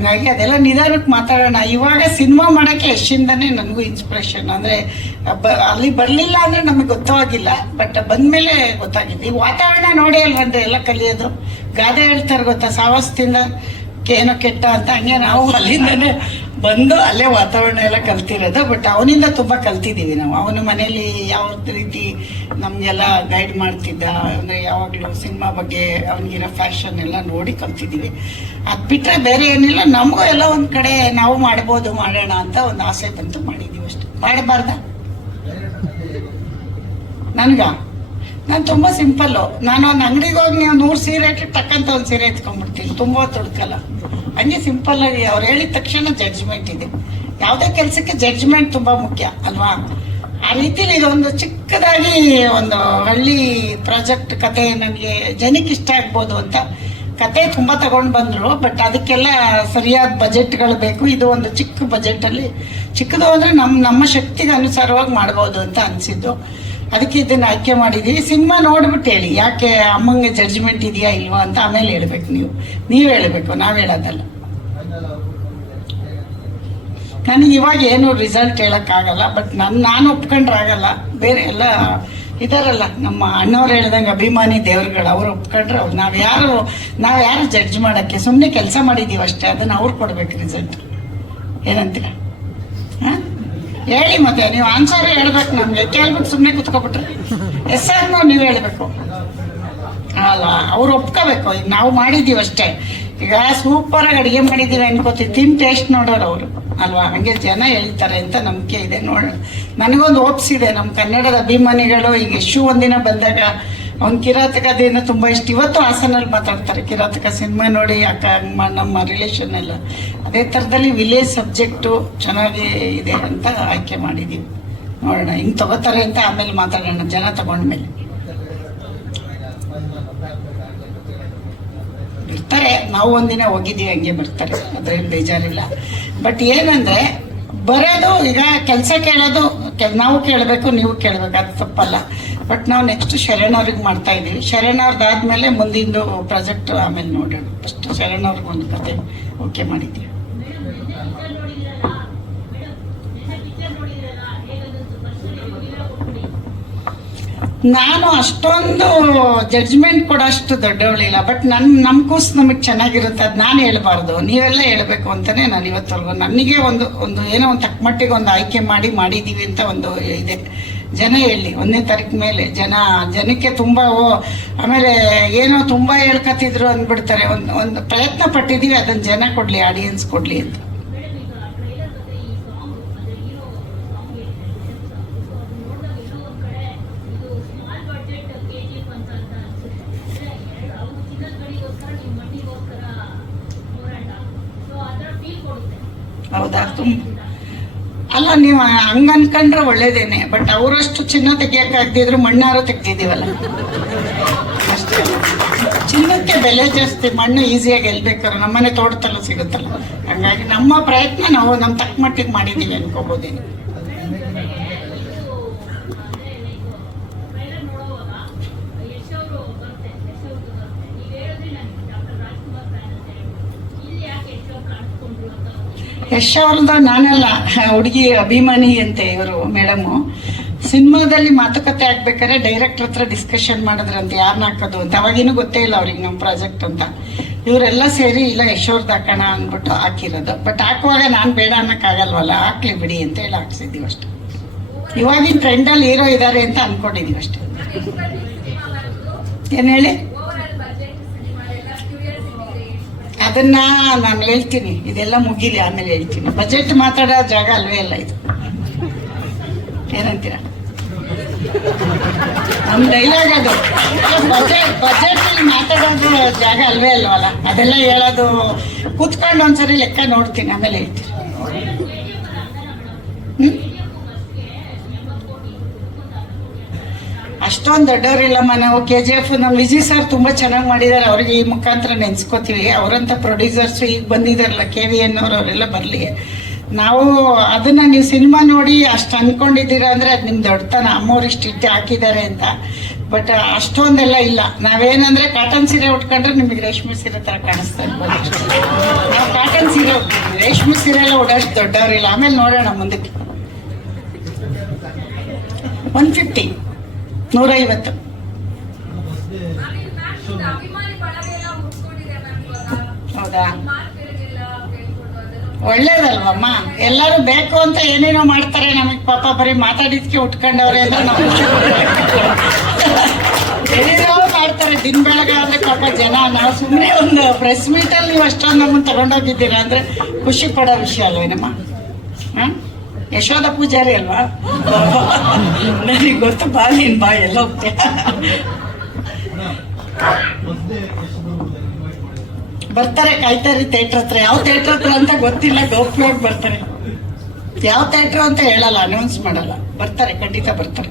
ಹಂಗಾಗಿ ಅದೆಲ್ಲ ನಿಧಾನಕ್ಕೆ ಮಾತಾಡೋಣ. ಇವಾಗ ಸಿನಿಮಾ ಮಾಡೋಕ್ಕೆ ಯಶಿಂದನೇ ನನಗೂ ಇನ್ಸ್ಪಿರೇಷನ್. ಅಂದರೆ ಅಲ್ಲಿ ಬರಲಿಲ್ಲ ಅಂದರೆ ನಮಗೆ ಗೊತ್ತಾಗಿಲ್ಲ, ಬಟ್ ಬಂದಮೇಲೆ ಗೊತ್ತಾಗಿದ್ದು. ಈ ವಾತಾವರಣ ನೋಡಿ ಅಲ್ವಂದ್ರೆ ಎಲ್ಲ ಕಲಿಯೋದು. ಗಾದೆ ಹೇಳ್ತಾರೆ ಗೊತ್ತಾ, ಸಾವಸ್ತಿಂದ ಏನೋ ಕೆಟ್ಟ ಅಂತ. ಹಂಗೆ ನಾವು ಅಲ್ಲಿಂದನೇ ಬಂದು ಅಲ್ಲೇ ವಾತಾವರಣ ಎಲ್ಲ ಕಲ್ತಿರೋದು. ಬಟ್ ಅವನಿಂದ ತುಂಬ ಕಲ್ತಿದ್ದೀವಿ ನಾವು. ಅವನ ಮನೇಲಿ ಯಾವ ರೀತಿ ನಮಗೆಲ್ಲ ಗೈಡ್ ಮಾಡ್ತಿದ್ದ, ಅಂದರೆ ಯಾವಾಗಲೂ ಸಿನಿಮಾ ಬಗ್ಗೆ ಅವನಿಗಿರೋ ಫ್ಯಾಷನ್ ಎಲ್ಲ ನೋಡಿ ಕಲ್ತಿದ್ದೀವಿ. ಅದು ಬಿಟ್ಟರೆ ಬೇರೆ ಏನಿಲ್ಲ. ನಮಗೂ ಎಲ್ಲ ಒಂದು ಕಡೆ ನಾವು ಮಾಡ್ಬೋದು, ಮಾಡೋಣ ಅಂತ ಒಂದು ಆಸೆ ಬಂತು, ಮಾಡಿದ್ದೀವಿ ಅಷ್ಟೆ. ಮಾಡಬಾರ್ದ ನಾನು ತುಂಬ ಸಿಂಪಲ್ಲು. ನಾನು ಒಂದು ಅಂಗಡಿಗೆ ಹೋಗಿ ನೀವು 100 ಸೀರೆ ಟಕ್ಕಂತ ಒಂದು ಸೀರೆ ಎತ್ಕೊಂಡ್ಬಿಡ್ತೀನಿ, ತುಂಬ ತೊಡ್ಕಲ್ಲ. ಹಂಗೆ ಸಿಂಪಲ್ಲಾಗಿ ಅವ್ರು ಹೇಳಿದ ತಕ್ಷಣ ಜಡ್ಜ್ಮೆಂಟ್ ಇದೆ. ಯಾವುದೇ ಕೆಲಸಕ್ಕೆ ಜಡ್ಜ್ಮೆಂಟ್ ತುಂಬ ಮುಖ್ಯ ಅಲ್ವಾ? ಆ ರೀತಿಲಿ ಇದೊಂದು ಚಿಕ್ಕದಾಗಿ ಒಂದು ಹಳ್ಳಿ ಪ್ರಾಜೆಕ್ಟ್ ಕತೆ ನನಗೆ ಜನಕ್ಕೆ ಇಷ್ಟ ಆಗ್ಬೋದು ಅಂತ ಕತೆ ತುಂಬ ತಗೊಂಡು ಬಂದರು. ಬಟ್ ಅದಕ್ಕೆಲ್ಲ ಸರಿಯಾದ ಬಜೆಟ್ಗಳು ಬೇಕು. ಇದು ಒಂದು ಚಿಕ್ಕ ಬಜೆಟಲ್ಲಿ, ಚಿಕ್ಕದು ಅಂದರೆ ನಮ್ಮ ಶಕ್ತಿಗೆ ಅನುಸಾರವಾಗಿ ಮಾಡ್ಬೋದು ಅಂತ ಅನಿಸಿದ್ದು. ಅದಕ್ಕೆ ಇದನ್ನು ಆಯ್ಕೆ ಮಾಡಿದ್ದೀವಿ. ಸಿನಿಮಾ ನೋಡ್ಬಿಟ್ಟು ಹೇಳಿ, ಯಾಕೆ ಅಮ್ಮಂಗೆ ಜಡ್ಜ್ಮೆಂಟ್ ಇದೆಯಾ ಇಲ್ವಾ ಅಂತ ಆಮೇಲೆ ಹೇಳ್ಬೇಕು. ನೀವು ಹೇಳಬೇಕು, ನಾವು ಹೇಳೋದಲ್ಲ. ನನಗೆ ಇವಾಗ ಏನು ರಿಸಲ್ಟ್ ಹೇಳೋಕ್ಕಾಗಲ್ಲ, ಬಟ್ ನಾನು ಒಪ್ಕೊಂಡ್ರೆ ಆಗಲ್ಲ. ಬೇರೆ ಎಲ್ಲ ಇದಾರಲ್ಲ ನಮ್ಮ ಅಣ್ಣವ್ರು ಹೇಳ್ದಂಗೆ ಅಭಿಮಾನಿ ದೇವ್ರುಗಳು, ಅವ್ರು ಒಪ್ಕೊಂಡ್ರೆ ಅವ್ರು ನಾವು ಯಾರು ಜಡ್ಜ್ ಮಾಡೋಕ್ಕೆ. ಸುಮ್ಮನೆ ಕೆಲಸ ಮಾಡಿದ್ದೀವಿ ಅಷ್ಟೇ, ಅದನ್ನು ಅವ್ರು ಕೊಡ್ಬೇಕು ರಿಸಲ್ಟ್. ಏನಂತೀರ? ಹಾಂ ಹೇಳಿ, ಮತ್ತೆ ನೀವು ಆನ್ಸರ್ ಹೇಳ್ಬೇಕು. ನಮಗೆ ಕೇಳ್ಬಿಟ್ಟು ಸುಮ್ಮನೆ ಕುತ್ಕೊಬಿಟ್ರೆ ಎಸ್ ಆರ್ ನೋ ನೀವು ಹೇಳಬೇಕು ಅಲ್ಲ, ಅವ್ರು ಒಪ್ಕೋಬೇಕು. ಈಗ ನಾವು ಮಾಡಿದ್ದೀವಿ ಅಷ್ಟೇ. ಈಗ ಸೂಪರಾಗಿ ಅಡುಗೆ ಮಾಡಿದ್ದೀವಿ ಅನ್ಕೋತೀವಿ, ತಿನ್ ಟೇಸ್ಟ್ ನೋಡೋರು ಅವರು ಅಲ್ವಾ? ಹಂಗೆ ಜನ ಹೇಳ್ತಾರೆ ಅಂತ ನಂಬಿಕೆ ಇದೆ. ನೋಡೋಣ. ನನಗೊಂದು ಓಪ್ಸಿದೆ, ನಮ್ಮ ಕನ್ನಡದ ಅಭಿಮಾನಿಗಳು. ಈಗ ಯಶು ಒಂದಿನ ಬಂದಾಗ ಅವ್ನು ಕಿರಾತಕದೇನೋ ತುಂಬ ಇಷ್ಟ. ಇವತ್ತು ಹಾಸನಲ್ಲಿ ಮಾತಾಡ್ತಾರೆ ಕಿರಾತಕ ಸಿನಿಮಾ ನೋಡಿ, ಅಕ್ಕ ನಮ್ಮ ರಿಲೇಷನ್ ಎಲ್ಲ ಅದೇ ಥರದಲ್ಲಿ ವಿಲೇಜ್ ಸಬ್ಜೆಕ್ಟು ಚೆನ್ನಾಗಿ ಇದೆ ಅಂತ ಆಯ್ಕೆ ಮಾಡಿದ್ದೀವಿ. ನೋಡೋಣ ಹಿಂಗೆ ತಗೋತಾರೆ ಅಂತ ಆಮೇಲೆ ಮಾತಾಡೋಣ, ಜನ ತಗೊಂಡ್ಮೇಲೆ. ಬರ್ತಾರೆ, ನಾವು ಒಂದಿನ ಹೋಗಿದ್ದೀವಿ, ಹಂಗೆ ಬರ್ತಾರೆ, ಅದ್ರೇನು ಬೇಜಾರಿಲ್ಲ. ಬಟ್ ಏನಂದರೆ ಬರೋದು, ಈಗ ಕೆಲಸ ಕೇಳೋದು ನಾವು ಕೇಳಬೇಕು, ನೀವು ಕೇಳಬೇಕು, ಅದು ತಪ್ಪಲ್ಲ. ಬಟ್ ನಾವು ನೆಕ್ಸ್ಟ್ ಶರಣ್ ಅವ್ರಿಗೆ ಮಾಡ್ತಾ ಇದ್ದೀವಿ. ಶರಣ್ ಅವ್ರದ್ದಾದ್ಮೇಲೆ ಮುಂದಿಂದು ಪ್ರಾಜೆಕ್ಟ್ ಆಮೇಲೆ ನೋಡೋಣ. ಫಸ್ಟ್ ಶರಣ್ ಅವ್ರಿಗೆ ಒಂದು ಕತೆ ಓಕೆ ಮಾಡಿದ್ದೀವಿ. ನಾನು ಅಷ್ಟೊಂದು ಜಡ್ಜ್ಮೆಂಟ್ ಕೊಡೋ ಅಷ್ಟು ದೊಡ್ಡವಳಿಲ್ಲ. ಬಟ್ ನಮ್ಮ ಕೂಸು ನಮಗೆ ಚೆನ್ನಾಗಿರುತ್ತೆ, ಅದು ನಾನು ಹೇಳ್ಬಾರ್ದು, ನೀವೆಲ್ಲ ಹೇಳಬೇಕು ಅಂತಲೇ ನಾನು ಇವತ್ತವರೆಗೂ ನನಗೆ ಒಂದು ಏನೋ ಒಂದು ತಕ್ಕಮಟ್ಟಿಗೆ ಒಂದು ಆಯ್ಕೆ ಮಾಡಿದ್ದೀವಿ ಅಂತ ಒಂದು ಇದೆ. ಜನ ಹೇಳಿ 1ನೇ ತಾರೀಕು ಮೇಲೆ ಜನಕ್ಕೆ ತುಂಬ ಆಮೇಲೆ ಏನೋ ತುಂಬ ಹೇಳ್ಕತ್ತಿದ್ರು ಅಂದ್ಬಿಡ್ತಾರೆ. ಒಂದು ಪ್ರಯತ್ನ ಪಟ್ಟಿದ್ದೀವಿ, ಅದನ್ನು ಜನ ಕೊಡಲಿ, ಆಡಿಯನ್ಸ್ ಕೊಡಲಿ ಅಂತ. ಹೌದಾ? ಅಲ್ಲ, ನೀವು ಹಂಗೆ ಅನ್ಕೊಂಡ್ರೆ ಒಳ್ಳೇದೇನೆ. ಬಟ್ ಅವರಷ್ಟು ಚಿನ್ನ ತೆಗಿಯೋಕ್ಕಾಗ್ದಿದ್ರು ಮಣ್ಣಾರು ತೆಗ್ದಿದ್ದೀವಲ್ಲ ಅಷ್ಟೇ. ಚಿನ್ನಕ್ಕೆ ಬೆಲೆ ಜಾಸ್ತಿ, ಮಣ್ಣು ಈಸಿಯಾಗಿ ಗೆಲ್ಬೇಕಾದ್ರೆ ನಮ್ಮನೆ ತೋಟದಲ್ಲೂ ಸಿಗುತ್ತಲ್ಲ. ಹಾಗಾಗಿ ನಮ್ಮ ಪ್ರಯತ್ನ ನಾವು ನಮ್ಮ ತಕ್ಕ ಮಟ್ಟಿಗೆ ಮಾಡಿದ್ದೀವಿ ಅನ್ಕೋಬೋದೇನು. ಯಶ್ ಅವ್ರದ್ದು ನಾನೆಲ್ಲ ಹುಡುಗಿ ಅಭಿಮಾನಿ ಅಂತೆ ಇವರು ಮೇಡಮು. ಸಿನಿಮಾದಲ್ಲಿ ಮಾತುಕತೆ ಆಗ್ಬೇಕಾದ್ರೆ ಡೈರೆಕ್ಟರ್ ಹತ್ರ ಡಿಸ್ಕಷನ್ ಮಾಡಿದ್ರಂತೆ ಯಾರನ್ನ ಹಾಕೋದು ಅಂತ. ಅವಾಗಿನೂ ಗೊತ್ತೇ ಇಲ್ಲ ಅವ್ರಿಗೆ ನಮ್ಮ ಪ್ರಾಜೆಕ್ಟ್ ಅಂತ. ಇವರೆಲ್ಲ ಸೇರಿ ಇಲ್ಲ ಯಶ್ ಅವ್ರದ್ದು ಹಾಕೋಣ ಅಂದ್ಬಿಟ್ಟು ಹಾಕಿರೋದು. ಬಟ್ ಹಾಕುವಾಗ ನಾನು ಬೇಡ ಅನ್ನೋಕ್ಕಾಗಲ್ವಲ್ಲ, ಹಾಕ್ಲಿ ಬಿಡಿ ಅಂತ ಹೇಳಿ ಹಾಕ್ಸಿದ್ದೀವಿ ಅಷ್ಟೆ. ಇವಾಗಿನ ಟ್ರೆಂಡಲ್ಲಿ ಹೀರೋ ಇದ್ದಾರೆ ಅಂತ ಅಂದ್ಕೊಂಡಿದ್ದೀವಿ ಅಷ್ಟೇ. ಏನು ಹೇಳಿ? ಅದನ್ನ ನಾನು ಹೇಳ್ತೀನಿ, ಇದೆಲ್ಲ ಮುಗಿಲಿ ಆಮೇಲೆ ಹೇಳ್ತೀನಿ. ಬಜೆಟ್ ಮಾತಾಡೋ ಜಾಗ ಅಲ್ವೇ ಅಲ್ಲ ಇದು. ಏನಂತೀರ? ನಮ್ಮ ಡೈಲಾಗ್ ಅದು. ಬಜೆಟ್ ಮಾತಾಡೋದು ಜಾಗ ಅಲ್ವೇ ಅಲ್ವಲ್ಲ, ಅದೆಲ್ಲ ಹೇಳೋದು. ಕೂತ್ಕೊಂಡು ಒಂದ್ಸರಿ ಲೆಕ್ಕ ನೋಡ್ತೀನಿ, ಆಮೇಲೆ ಹೇಳ್ತೀನಿ. ಅಷ್ಟೊಂದು ದೊಡ್ಡವರಿಲ್ಲಮ್ಮ ನಾವು. KGF ನಮ್ಮ ವಿಜಿ ಸರ್ ತುಂಬ ಚೆನ್ನಾಗಿ ಮಾಡಿದ್ದಾರೆ, ಅವ್ರಿಗೆ ಈ ಮುಖಾಂತರ ನೆನೆಸ್ಕೋತೀವಿ. ಅವರಂಥ ಪ್ರೊಡ್ಯೂಸರ್ಸು ಈಗ ಬಂದಿದ್ದಾರಲ್ಲ KVN ಅವರೆಲ್ಲ ಬರಲಿ. ನಾವು ಅದನ್ನು ನೀವು ಸಿನಿಮಾ ನೋಡಿ ಅಷ್ಟು ಅಂದ್ಕೊಂಡಿದ್ದೀರಾ ಅಂದರೆ ಅದು ನಿಮ್ಮ ದೊಡ್ಡತನ. ಅಮ್ಮವ್ರು ಇಷ್ಟು ಹಾಕಿದ್ದಾರೆ ಅಂತ. ಬಟ್ ಅಷ್ಟೊಂದೆಲ್ಲ ಇಲ್ಲ. ನಾವೇನಂದರೆ ಕಾಟನ್ ಸೀರೆ ಉಟ್ಕೊಂಡ್ರೆ ನಿಮಗೆ ರೇಷ್ಮೆ ಸೀರೆ ಥರ ಕಾಣಿಸ್ತಾ ಇರ್ಬೋದು. ನಾವು ಕಾಟನ್ ಸೀರೆ ರೇಷ್ಮೆ ಸೀರೆ ಎಲ್ಲ ಉಡೋಷ್ಟು ದೊಡ್ಡವ್ರಿಲ್ಲ. ಆಮೇಲೆ ನೋಡೋಣ ಮುಂದಕ್ಕೆ. 150, 150. ಹೌದಾ, ಒಳ್ಳೇದಲ್ವಮ್ಮ. ಎಲ್ಲರೂ ಬೇಕು ಅಂತ ಏನೇನೋ ಮಾಡ್ತಾರೆ, ನಮಗ್ ಪಾಪ ಬರೀ ಮಾತಾಡಿದ್ಕೆ ಉಟ್ಕೊಂಡವ್ರೆ ಅಂದ್ರೆ ನಾವು ಏನೇನೋ ಮಾಡ್ತಾರೆ ದಿನ ಬೆಳಗ್ಗೆ ಆದ್ರೆ ಪಾಪ ಜನ. ನಾವು ಸುಮ್ಮನೆ ಒಂದು ಪ್ರೆಸ್ ಮೀಟಲ್ಲಿ ನೀವು ಅಷ್ಟೊಂದು ನಮ್ಮನ್ನು ತಗೊಂಡೋಗಿದ್ದೀರಾ ಅಂದ್ರೆ ಖುಷಿ ಪಡೋ ವಿಷಯ ಅಲ್ವೇನಮ್ಮ. ಯಶೋಧ ಪೂಜಾರಿ ಅಲ್ವಾ? ನನಗೆ ಗೊತ್ತು, ಬಾ ನೀನ್ ಬಾ, ಎಲ್ಲ ಹೋಗ್ತೀಯ. ಬರ್ತಾರೆ, ಕಾಯ್ತಾರಿ ಥಿಯೇಟ್ರ್ ಹತ್ರ. ಯಾವ ಥಿಯೇಟ್ರ್ ಹತ್ರ ಅಂತ ಗೊತ್ತಿಲ್ಲ, ಗೌಪ್ಯವಾಗಿ ಬರ್ತಾರೆ. ಯಾವ ಥಿಯೇಟ್ರ್ ಅಂತ ಹೇಳಲ್ಲ, ಅನೌನ್ಸ್ ಮಾಡಲ್ಲ. ಬರ್ತಾರೆ, ಖಂಡಿತ ಬರ್ತಾರೆ.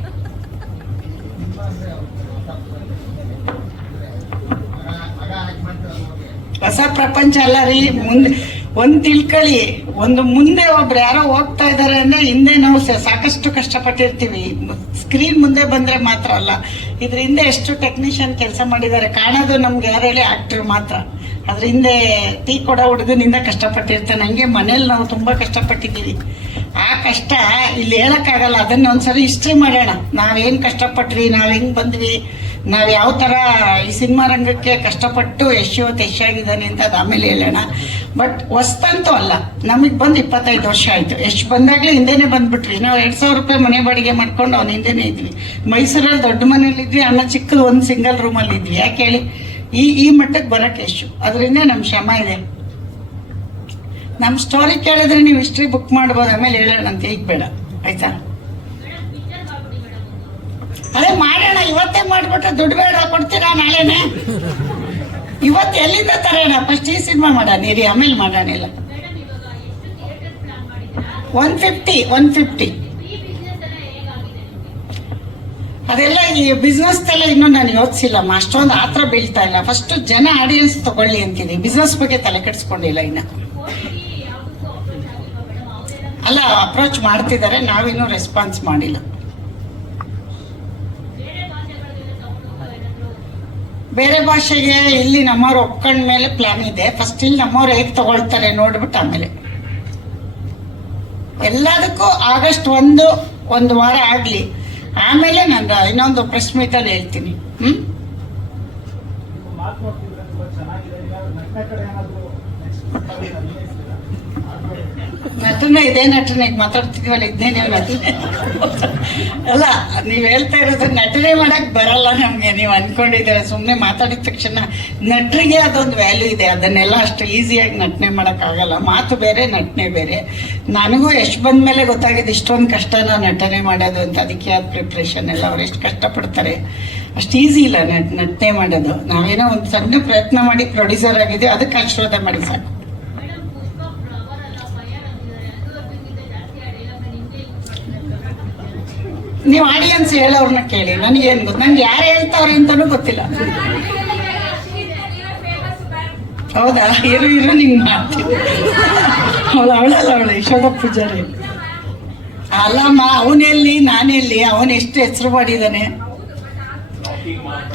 ಹೊಸ ಪ್ರಪಂಚ ಅಲ್ಲ ರೀ. ಮುಂದೆ ಒಂದ್ ತಿಳ್ಕೊಳ್ಳಿ, ಒಂದು ಮುಂದೆ ಒಬ್ರು ಯಾರೋ ಹೋಗ್ತಾ ಇದಾರೆ ಅಂದ್ರೆ ಹಿಂದೆ ನಾವು ಸಾಕಷ್ಟು ಕಷ್ಟಪಟ್ಟಿರ್ತೀವಿ. ಸ್ಕ್ರೀನ್ ಮುಂದೆ ಬಂದ್ರೆ ಮಾತ್ರ ಅಲ್ಲ, ಇದ್ರ ಹಿಂದೆ ಎಷ್ಟು ಟೆಕ್ನಿಷಿಯನ್ ಕೆಲಸ ಮಾಡಿದ್ದಾರೆ ಕಾಣೋದು ನಮ್ಗೆ ಯಾರು ಹೇಳಿ ಆಕ್ಟರ್ ಮಾತ್ರ. ಅದ್ರ ಹಿಂದೆ ಟೀ ಕೊಡೋ ಹುಡುಗನಿಂದ ಕಷ್ಟಪಟ್ಟಿರ್ತಾನೆ. ಹಂಗೆ ಮನೇಲಿ ನಾವು ತುಂಬಾ ಕಷ್ಟಪಟ್ಟಿದ್ದೀವಿ. ಆ ಕಷ್ಟ ಇಲ್ಲಿ ಹೇಳಕ್ಕಾಗಲ್ಲ. ಅದನ್ನ ಒಂದ್ಸರಿ ಹಿಸ್ಟ್ರಿ ಮಾಡೋಣ. ನಾವೇನ್ ಕಷ್ಟಪಟ್ವಿ, ನಾವ್ ಹೆಂಗ್ ಬಂದ್ವಿ, ನಾವ್ ಯಾವ ತರ ಈ ಸಿನಿಮಾ ರಂಗಕ್ಕೆ ಕಷ್ಟಪಟ್ಟು ಯಶಾಗಿದ್ದಾನೆ ಅಂತ ಅದು ಆಮೇಲೆ ಹೇಳೋಣ. ಬಟ್ ಹೊಸ್ತಂತೂ ಅಲ್ಲ, ನಮಗ್ ಬಂದು 25 ವರ್ಷ ಆಯ್ತು. ಎಷ್ಟು ಬಂದಾಗ್ಲೇ ಹಿಂದೆನೆ ಬಂದ್ಬಿಟ್ವಿ. ನಾವು 2,000 ರೂಪಾಯಿ ಮನೆ ಬಾಡಿಗೆ ಮಾಡ್ಕೊಂಡು ಅವ್ನ ಹಿಂದೆನೆ ಇದ್ವಿ. ಮೈಸೂರಲ್ಲಿ ದೊಡ್ಡ ಮನೇಲಿ ಇದ್ವಿ, ಅನ್ನ ಚಿಕ್ಕದು ಒಂದು ಸಿಂಗಲ್ ರೂಮಲ್ಲಿ ಇದ್ವಿ. ಯಾಕೆ ಹೇಳಿ, ಈ ಮಟ್ಟಕ್ಕೆ ಬರಕ್ಕೆ ಎಷ್ಟು ಅದರಿಂದ ನಮ್ ಶ್ರಮ ಇದೆ. ನಮ್ ಸ್ಟೋರಿ ಕೇಳಿದ್ರೆ ನೀವು ಹಿಸ್ಟ್ರಿ ಬುಕ್ ಮಾಡ್ಬೋದು, ಆಮೇಲೆ ಹೇಳೋಣ ಅಂತ. ಈಗ ಬೇಡ, ಆಯ್ತಾ? ಅದೇ ಮಾಡೋಣ, ಇವತ್ತೇ ಮಾಡ್ಬಿಟ್ರೆ ದುಡ್ಡು ಬೇಡ ಕೊಡ್ತೀರಾ ನಾಳೆನೆ? ಇವತ್ತು ಎಲ್ಲಿಂದ ತರೋಣ? ಫಸ್ಟ್ ಈ ಸಿನಿಮಾ ಮಾಡೋಣ ಇರಿ, ಆಮೇಲೆ ಮಾಡೋಣ. ಇಲ್ಲ 150. ಅದೆಲ್ಲ ಈ ಬಿಸ್ನೆಸ್ ಎಲ್ಲ ಇನ್ನೂ ನಾನು ಯೋಚಿಸಿಲ್ಲಮ್ಮ. ಅಷ್ಟೊಂದು ಆತ್ರ ಬೀಳ್ತಾ ಇಲ್ಲ. ಫಸ್ಟ್ ಜನ ಆಡಿಯನ್ಸ್ ತಗೊಳ್ಳಿ ಅಂತೀನಿ. ಬಿಸ್ನೆಸ್ ಬಗ್ಗೆ ತಲೆ ಕೆಡಿಸ್ಕೊಂಡಿಲ್ಲ ಇನ್ನ. ಅಲ್ಲ, ಅಪ್ರೋಚ್ ಮಾಡ್ತಿದ್ದಾರೆ, ನಾವಿನ್ನೂ ರೆಸ್ಪಾನ್ಸ್ ಮಾಡಿಲ್ಲ. ಬೇರೆ ಭಾಷೆಗೆ ಇಲ್ಲಿ ನಮ್ಮವ್ರು ಒಪ್ಕೊಂಡ ಮೇಲೆ ಪ್ಲಾನ್ ಇದೆ. ಫಸ್ಟ್ ಇಲ್ಲಿ ನಮ್ಮವ್ರು ಹೇಗೆ ತಗೊಳ್ತಾರೆ ನೋಡ್ಬಿಟ್ಟು ಆಮೇಲೆ ಎಲ್ಲದಕ್ಕೂ ಆಗಸ್ಟ್ 1 ವಾರ ಆಗ್ಲಿ, ಆಮೇಲೆ ನಾನು ಇನ್ನೊಂದು ಪ್ರೆಸ್ ಮೀಟಲ್ಲಿ ಹೇಳ್ತೀನಿ. ನಟನೆ ಇದೇ ನಟನೆ ಮಾತಾಡ್ತಿದೀವಲ್ಲ, ಇದನ್ನೇ ನಟನೆ ಅಲ್ಲ. ನೀವ್ ಹೇಳ್ತಾ ಇರೋದು ನಟನೆ ಮಾಡಕ್ ಬರಲ್ಲ ನಮ್ಗೆ, ನೀವ್ ಅನ್ಕೊಂಡಿದ್ದೀರ. ಸುಮ್ನೆ ಮಾತಾಡಿದ ತಕ್ಷಣ ನಟರಿಗೆ ಅದೊಂದು ವ್ಯಾಲ್ಯೂ ಇದೆ. ಅದನ್ನೆಲ್ಲ ಅಷ್ಟು ಈಸಿಯಾಗಿ ನಟನೆ ಮಾಡಕ್ ಆಗಲ್ಲ. ಮಾತು ಬೇರೆ, ನಟನೆ ಬೇರೆ. ನನಗೂ ಎಷ್ಟು ಬಂದ್ಮೇಲೆ ಗೊತ್ತಾಗಿದೆ ಇಷ್ಟೊಂದು ಕಷ್ಟನ ನಟನೆ ಮಾಡೋದು ಅಂತ. ಅದಕ್ಕೆ ಆದ ಪ್ರಿಪ್ರೇಷನ್ ಎಲ್ಲ ಅವ್ರು ಎಷ್ಟು ಕಷ್ಟಪಡ್ತಾರೆ. ಅಷ್ಟು ಈಸಿ ಇಲ್ಲ ನಟನೆ ಮಾಡೋದು. ನಾವೇನೋ ಒಂದು ಸಣ್ಣ ಪ್ರಯತ್ನ ಮಾಡಿ ಪ್ರೊಡ್ಯೂಸರ್ ಆಗಿದ್ದೀವಿ, ಅದಕ್ಕೆ ಆಶೀರ್ವಾದ ಮಾಡಿ ಸಾಕು. ನೀವು ಆಡಿಯನ್ಸ್ ಹೇಳೋರ್ನ ಕೇಳಿ, ನನಗೇನು ಗೊತ್ತು. ನನ್ಗೆ ಯಾರು ಹೇಳ್ತಾವ್ರೆ ಅಂತಾನೂ ಗೊತ್ತಿಲ್ಲ. ಹೌದಾ? ಇರು ನಿಂಗೆ ಮಾಡ್ತೀನಿ. ಅವಳಲ್ಲ ಯಶೋಧ ಪೂಜಾರಿ ಅಲ್ಲಮ್ಮ. ಅವನೆಲ್ಲಿ ನಾನೆಲ್ಲಿ? ಅವನು ಎಷ್ಟು ಹೆಸರು ಮಾಡಿದ್ದಾನೆ.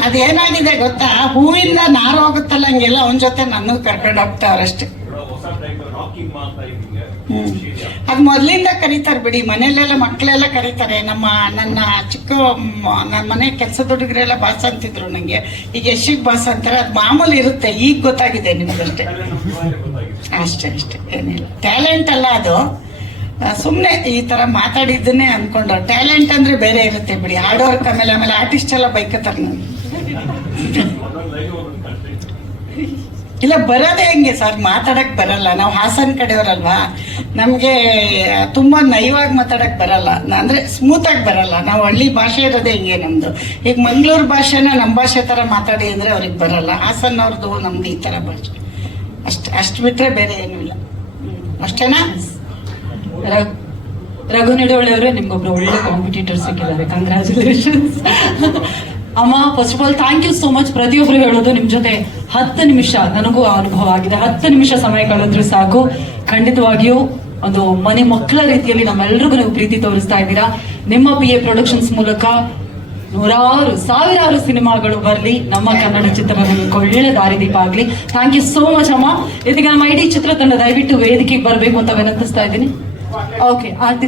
ಅದೇನಾಗಿದೆ ಗೊತ್ತಾ, ಹೂವಿಂದ ನಾರು ಹೋಗುತ್ತಲ್ಲ ಹಂಗೆಲ್ಲ ಅವನ ಜೊತೆ ನನ್ನ ಕರ್ಕೊಂಡು ಹೋಗ್ತಾವ್ರಷ್ಟೇ. ಅದ್ ಮೊದ್ಲಿಂದ ಕರೀತಾರೆ ಬಿಡಿ. ಮನೇಲೆಲ್ಲ ಮಕ್ಕಳೆಲ್ಲ ಕರೀತಾರೆ. ನನ್ನ ಮನೆ ಕೆಲ್ಸದ ಹುಡುಗರೆಲ್ಲ ಬಾಸ್ ಅಂತಿದ್ರು ನಂಗೆ. ಈಗ ಯಶಿಗ್ ಬಾಸ್ ಅಂತಾರೆ. ಅದ್ ಮಾಮೂಲಿ ಇರುತ್ತೆ. ಈಗ ಗೊತ್ತಾಗಿದೆ ನಿಮ್ಗಷ್ಟೇ. ಅಷ್ಟೇ, ಏನಿಲ್ಲ. ಟ್ಯಾಲೆಂಟ್ ಅಲ್ಲ ಅದು, ಸುಮ್ನೆ ಈ ತರ ಮಾತಾಡಿದ್ದನ್ನೇ ಅನ್ಕೊಂಡು. ಟ್ಯಾಲೆಂಟ್ ಅಂದ್ರೆ ಬೇರೆ ಇರುತ್ತೆ ಬಿಡಿ. ಹಾರ್ಡ್ ಆಮೇಲೆ ಆರ್ಟಿಸ್ಟ್ ಎಲ್ಲ ಬೈಕತ್ತಾರೆ ನನಗೆ. ಇಲ್ಲ, ಬರೋದೇ ಹೆಂಗೆ ಸರ್, ಮಾತಾಡಕ್ ಬರಲ್ಲ. ನಾವು ಹಾಸನ್ ಕಡೆಯವರಲ್ವಾ, ನಮ್ಗೆ ತುಂಬಾ ನಯವಾಗಿ ಮಾತಾಡಕ್ ಬರಲ್ಲ. ಅಂದ್ರೆ ಸ್ಮೂತ್ ಆಗಿ ಬರಲ್ಲ. ನಾವು ಹಳ್ಳಿ ಭಾಷೆ ಇರೋದೇ ಹಿಂಗೆ ನಮ್ದು. ಈಗ ಮಂಗಳೂರು ಭಾಷೆನ ನಮ್ಮ ಭಾಷೆ ತರ ಮಾತಾಡಿ ಅಂದ್ರೆ ಅವ್ರಿಗೆ ಬರಲ್ಲ. ಹಾಸನ್ ಅವ್ರದ್ದು ನಮ್ದು ಈ ತರ ಭಾಷೆ. ಅಷ್ಟು ಬಿಟ್ರೆ ಬೇರೆ ಏನೂ ಇಲ್ಲ. ಅಷ್ಟೇನಾ? ರಘು ನಿಡೋಳಿ ಅವರೇ, ನಿಮ್ಗೊಬ್ರು ಒಳ್ಳೆ ಕಾಂಪಿಟೇಟರ್ ಸಿಕ್ಕಿದ್ದಾರೆ. ಕಂಗ್ರ್ಯಾಚುಲೇಷನ್ಸ್ ಅಮ್ಮ. First of all thank you so much. ಪ್ರತಿಯೊಬ್ರು ಹೇಳೋದು ನಿಮ್ ಜೊತೆ 10 ನಿಮಿಷ ನನಗೂ ಅನುಭವ ಆಗಿದೆ. 10 ನಿಮಿಷ ಸಮಯ ಕಳೆದ್ರೆ ಸಾಕು. ಖಂಡಿತವಾಗಿಯೂ ಒಂದು ಮನೆ ಮಕ್ಕಳ ರೀತಿಯಲ್ಲಿ ನಮ್ಮೆಲ್ರಿಗೂ ನೀವು ಪ್ರೀತಿ ತೋರಿಸ್ತಾ ಇದ್ದೀರಾ. ನಿಮ್ಮ PA ಪ್ರೊಡಕ್ಷನ್ಸ್ ಮೂಲಕ ನೂರಾರು ಸಾವಿರಾರು ಸಿನಿಮಾಗಳು ಬರಲಿ, ನಮ್ಮ ಕನ್ನಡ ಚಿತ್ರರಂಗಕ್ಕೆ ಒಳ್ಳೆ ದಾರಿದೀಪ ಆಗ್ಲಿ. ಥ್ಯಾಂಕ್ ಯು ಸೋ ಮಚ್ ಅಮ್ಮ. ಇದೀಗ ನಮ್ಮ ಇಡೀ ಚಿತ್ರತಂಡ ದಯವಿಟ್ಟು ವೇದಿಕೆಗೆ ಬರಬೇಕು ಅಂತ ವಿನಂತಿಸ್ತಾ ಇದ್ದೀನಿ. ಓಕೆ, ಆರ್ತಿ